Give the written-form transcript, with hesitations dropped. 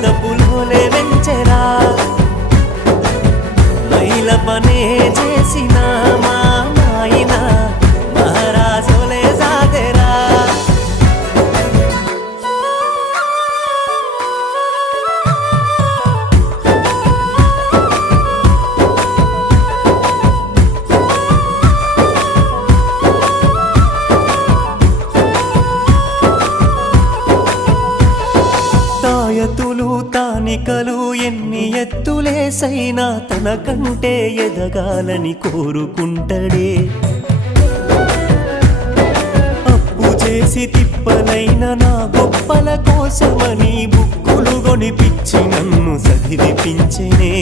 ముద్దపులోనే వెంచెరా మైల పనే చేసిన మా నాయన మహారాజులే సాగరా తాయతులు తానికలు ఎన్ని ఎత్తులేసైనా తనకంటే ఎదగాలని కోరుకుంటడే అప్పు చేసి తిప్పలైన నా గొప్పల కోసమని బుక్కులు కొనిపిచ్చి నన్ను చదివిపించెనే